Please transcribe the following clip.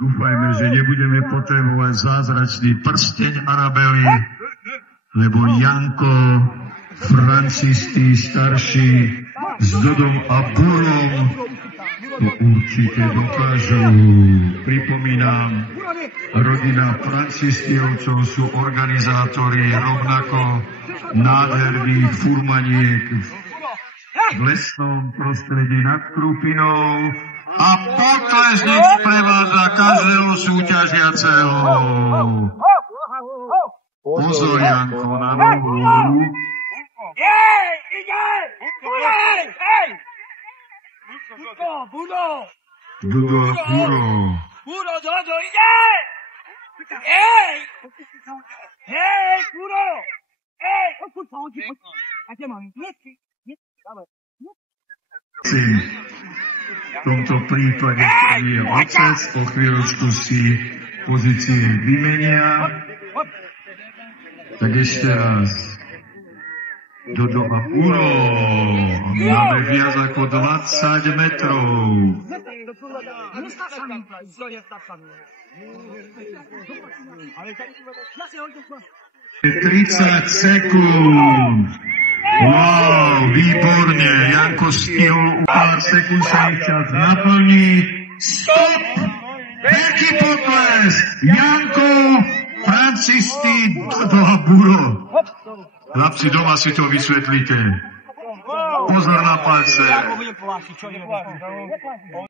Dúfajme, že nebudeme potrebovať zázračný prsteň Arabely, lebo Janko, Francisty starší s Dodom a Burom to určite dokážu. Pripomínam, rodina Francistievcov sú organizátori rovnako nádherných furmaniek v lesnom prostredí nad Krupinou a potlesník sprevádza každého súťažiaceho. Pozor, Janko, na nohu. Dudo a Buro. Dodo, ide! Hej! Hej, Buro! Hej! V tomto prípade prvý je otec, po chvíľočku si pozície vymenia. Tak ešte raz. Dodo a Buro. Máme viac ako 20 metrov. 30 sekúnd. Wow, výborne. Janko stihol, pár sekúnd sa ich čas naplní. Stop! Veľký potles. Janko, Francisty, Dodo a Buro. Chlapci, doma si to vysvetlíte. Pozor na palce.